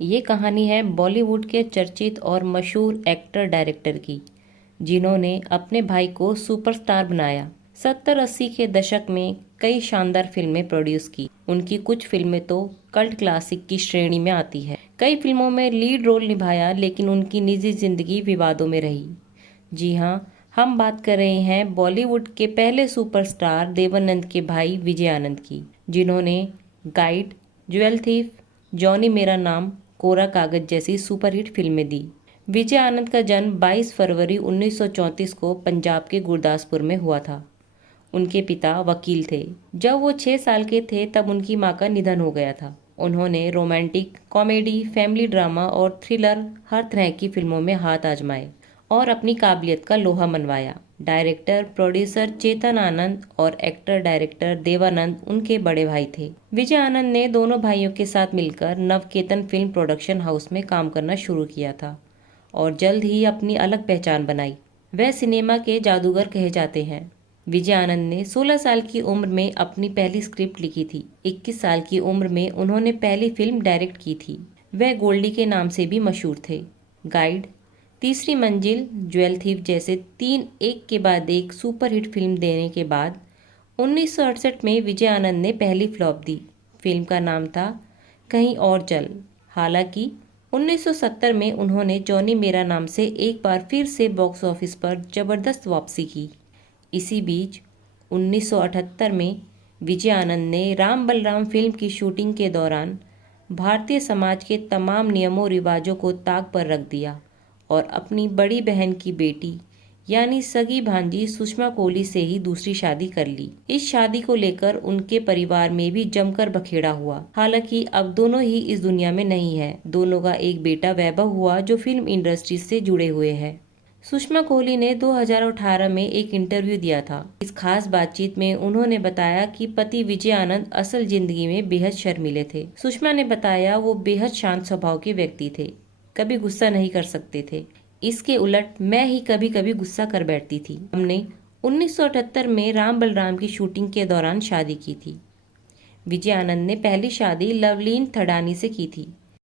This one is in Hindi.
ये कहानी है बॉलीवुड के चर्चित और मशहूर एक्टर डायरेक्टर की, जिन्होंने अपने भाई को सुपरस्टार बनाया। 70-80 के दशक में कई शानदार फिल्में प्रोड्यूस की। उनकी कुछ फिल्में तो कल्ट क्लासिक की श्रेणी में आती है। कई फिल्मों में लीड रोल निभाया, लेकिन उनकी निजी जिंदगी विवादों में रही। जी हाँ, हम बात कर रहे हैं बॉलीवुड के पहले सुपरस्टार देवानंद के भाई विजय आनंद की, जिन्होंने गाइड, ज्वेल थीफ, जॉनी मेरा नाम, कोरा कागज जैसी सुपरहिट फिल्में दी। विजय आनंद का जन्म 22 फरवरी 1934 को पंजाब के गुरदासपुर में हुआ था। उनके पिता वकील थे। जब वो 6 साल के थे तब उनकी मां का निधन हो गया था। उन्होंने रोमांटिक, कॉमेडी, फैमिली ड्रामा और थ्रिलर हर तरह की फिल्मों में हाथ आजमाए और अपनी काबिलियत का लोहा मनवाया। डायरेक्टर प्रोड्यूसर चेतन आनंद और एक्टर डायरेक्टर देवानंद उनके बड़े भाई थे। विजय आनंद ने दोनों भाइयों के साथ मिलकर नवकेतन फिल्म प्रोडक्शन हाउस में काम करना शुरू किया था और जल्द ही अपनी अलग पहचान बनाई। वह सिनेमा के जादूगर कहे जाते हैं। विजय आनंद ने 16 साल की उम्र में अपनी पहली स्क्रिप्ट लिखी थी। 21 साल की उम्र में उन्होंने पहली फिल्म डायरेक्ट की थी। वह गोल्डी के नाम से भी मशहूर थे। गाइड, तीसरी मंजिल, ज्वेल थीफ जैसे 3 एक के बाद एक सुपरहिट फिल्म देने के बाद 1968 में विजय आनंद ने पहली फ्लॉप दी। फिल्म का नाम था कहीं और चल। हालांकि 1970 में उन्होंने जॉनी मेरा नाम से एक बार फिर से बॉक्स ऑफिस पर जबरदस्त वापसी की। इसी बीच 1978 में विजय आनंद ने राम बलराम फिल्म की शूटिंग के दौरान भारतीय समाज के तमाम नियमों रिवाजों को ताक पर रख दिया और अपनी बड़ी बहन की बेटी यानी सगी भांजी सुषमा कोहली से ही दूसरी शादी कर ली। इस शादी को लेकर उनके परिवार में भी जमकर बखेड़ा हुआ। हालांकि अब दोनों ही इस दुनिया में नहीं है। दोनों का एक बेटा वैभव हुआ जो फिल्म इंडस्ट्री से जुड़े हुए हैं। सुषमा कोहली ने 2018 में एक इंटरव्यू दिया था। इस खास बातचीत में उन्होंने बताया कि पति विजय आनंद असल जिंदगी में बेहद शर्मीले थे। सुषमा ने बताया वो बेहद शांत स्वभाव के व्यक्ति थे, कभी गुस्सा नहीं कर सकते थे। इसके उलट मैं ही कभी कभी गुस्सा कर बैठती थी। हमने 1978 में राम बलराम की शूटिंग के दौरान शादी की थी। विजय आनंद ने पहली शादी लवलीन थडानी से की थी।